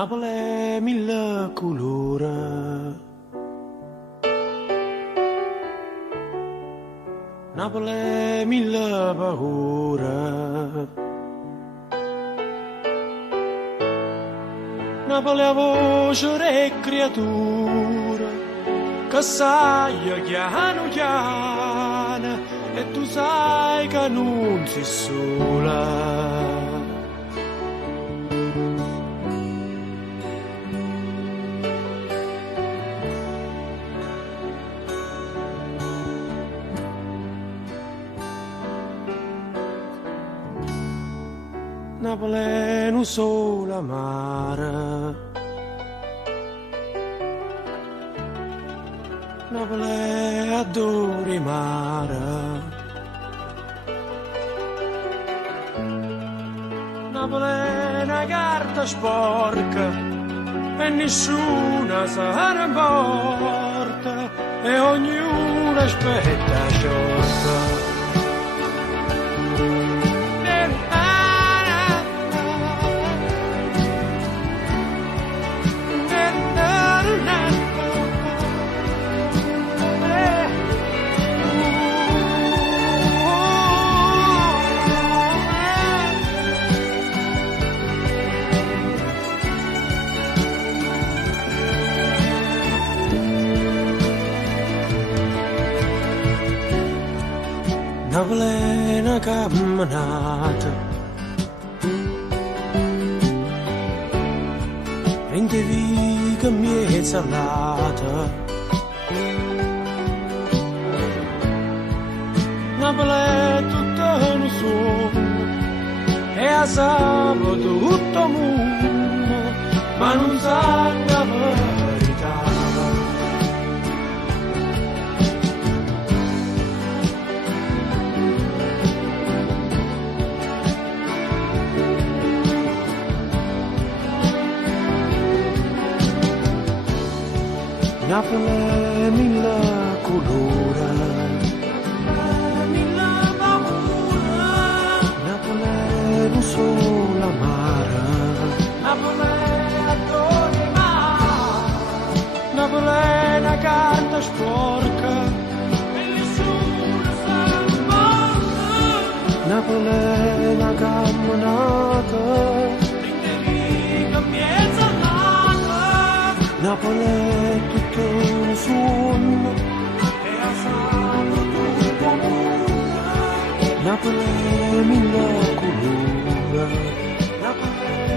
Napoli mille colore, Napoli mille paure, Napoli a voce e creatura, che sai chiano chiano e tu sai che non sei sola. Napoli è un sole amare, Napoli è adori mare, Napoli è una carta sporca e nessuna se ne importa e ognuno aspetta sciolta. Napoli è una camminata, rende viga mia salata. Napoli è tutto un sogno, e a sabato tutto mondo, ma non sa la verità. Napoli è mille colore, mille paure, Napoli è un sole amare, Napoli è adore mare, Napoli è una carta sporca e nessuno sa importa, Napoli è una camminata, Napoli è tutto un sogno e a sabato tutto mondo, Napoli è mille colore, Napoli